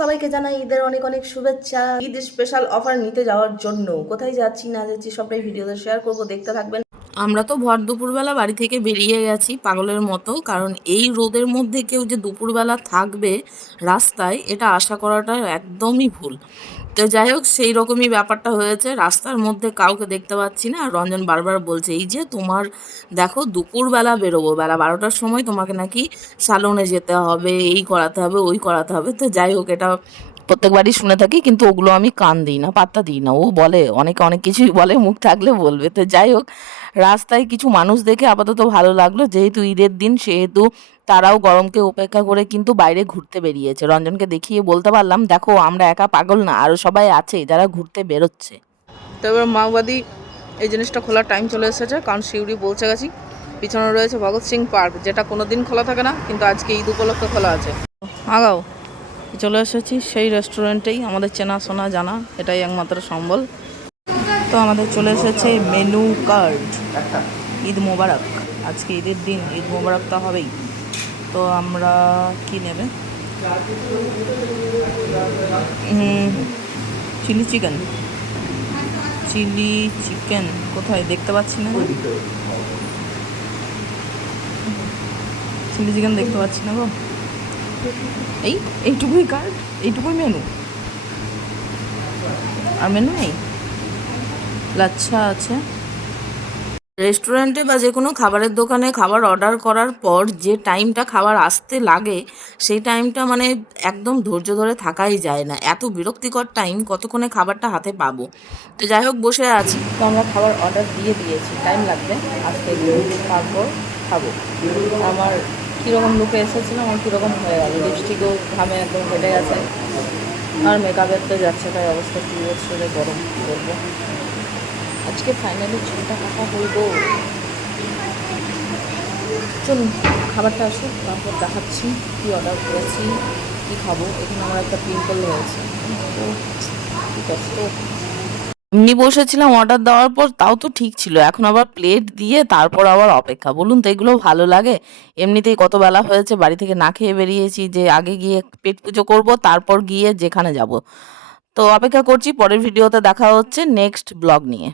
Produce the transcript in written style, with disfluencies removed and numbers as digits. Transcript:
সবাইকে জানাই ঈদের অনেক অনেক শুভেচ্ছা। ঈদ স্পেশাল অফার নিতে যাওয়ার জন্য কোথায় যাচ্ছি না যাচ্ছি সবটাই ভিডিওতে শেয়ার করব, দেখতে থাকবেন। আমরা তো ভর দুপুরবেলা বাড়ি থেকে বেরিয়ে গেছি পাগলের মতো, কারণ এই রোদের মধ্যে কেউ যে দুপুরবেলা থাকবে রাস্তায় এটা আশা করাটা একদমই ভুল। তো যাই হোক, সেই রকমই ব্যাপারটা হয়েছে। রাস্তার মধ্যে কাউকে দেখতে পাচ্ছি না। আর রঞ্জন বারবার বলছে, এই যে তোমার দেখো দুপুরবেলা বেরোবো, বেলা 12টার সময় তোমাকে নাকি সালনে যেতে হবে, এই করাতে হবে, ওই করাতে হবে। তো যাই হোক, এটা প্রত্যেকবারই শুনে থাকি, কিন্তু ওগুলো আমি কান দিই না, পাত্তা দিই না। ও বলে অনেকে অনেক কিছুই বলে, মুখ থাকলে বলবে। তো যাই হোক, রাস্তায় কিছু মানুষ দেখে আপাতত ভালো লাগলো, যেহেতু ঈদের দিন সেহেতু তারাও গরমকে উপেক্ষা করে কিন্তু বাইরে ঘুরতে বেরিয়েছে। রঞ্জনকে দেখিয়ে বলতে পারলাম, দেখো আমরা একা পাগল না, আরও সবাই আছে যারা ঘুরতে বেরোচ্ছে। তো এবার মাওবাদী এই জিনিসটা খোলার টাইম চলে এসেছে, কারণ শিউরি পৌঁছে গেছি। পিছনে রয়েছে ভগৎ সিং পার্ক, যেটা কোনো দিন খোলা থাকে না, কিন্তু আজকে ঈদ উপলক্ষে খোলা আছে। আগাও, চলে এসেছি সেই রেস্টুরেন্টেই, আমাদের চেনাশোনা জানা, এটাই একমাত্র সম্বল। তো আমাদের চলে এসেছে মেনু কার্ড। ঈদ মোবারক, আজকে ঈদের দিন, ঈদ মোবারক তো হবেই। তো আমরা কি নেবে? Chilli chicken. চিলি চিকেন কোথায় দেখতে পাচ্ছি না, চিলি চিকেন দেখতে পাচ্ছি না গো। এইটুকুই কার্ড, এইটুকুই মেনু, আর মেনু নেই। লাচ্ছা আছে। রেস্টুরেন্টে বা যে কোনো খাবারের দোকানে খাবার অর্ডার করার পর যে টাইমটা খাবার আসতে লাগে, সেই টাইমটা মানে একদম ধৈর্য ধরে থাকাই যায় না। এত বিরক্তিকর টাইম, কতক্ষণে খাবারটা হাতে পাবো। তো যাই হোক, বসে আছি। তো আমরা খাবার অর্ডার দিয়ে দিয়েছি, টাইম লাগবে আসতে, তারপর খাবো। আমার কীরকম লুকে এসেছিলাম, আমার কীরকম হয়ে গেল, লিপস্টিকও ঘামে একদম ফেটে গেছে, আর মেকআপের তো যাচ্ছে তাই অবস্থা, কী বছরে গরম, কী করবো। আজকে ফাইনালি চুলটা কাটা হইব। চলুন খাবারটা আসুক, তারপর দেখাচ্ছি কী অর্ডার করেছি, কী খাবো। এখানে আমার একটা পিম্পল হয়েছে, তো কী কষ্ট। এমনি বসেছিলাম অর্ডার দেওয়ার পর, তাও তো ঠিক ছিল। এখন আবার প্লেট দিয়ে তারপর আবার অপেক্ষা, বলুন তো এগুলো ভালো লাগে? এমনিতেই কত বেলা হয়েছে, বাড়ি থেকে না খেয়ে বেরিয়েছি, যে আগে গিয়ে পেট পুজো করব, তারপর গিয়ে যেখানে যাব। তো অপেক্ষা করছি, পরের ভিডিওতে দেখা হচ্ছে নেক্সট ব্লগ নিয়ে।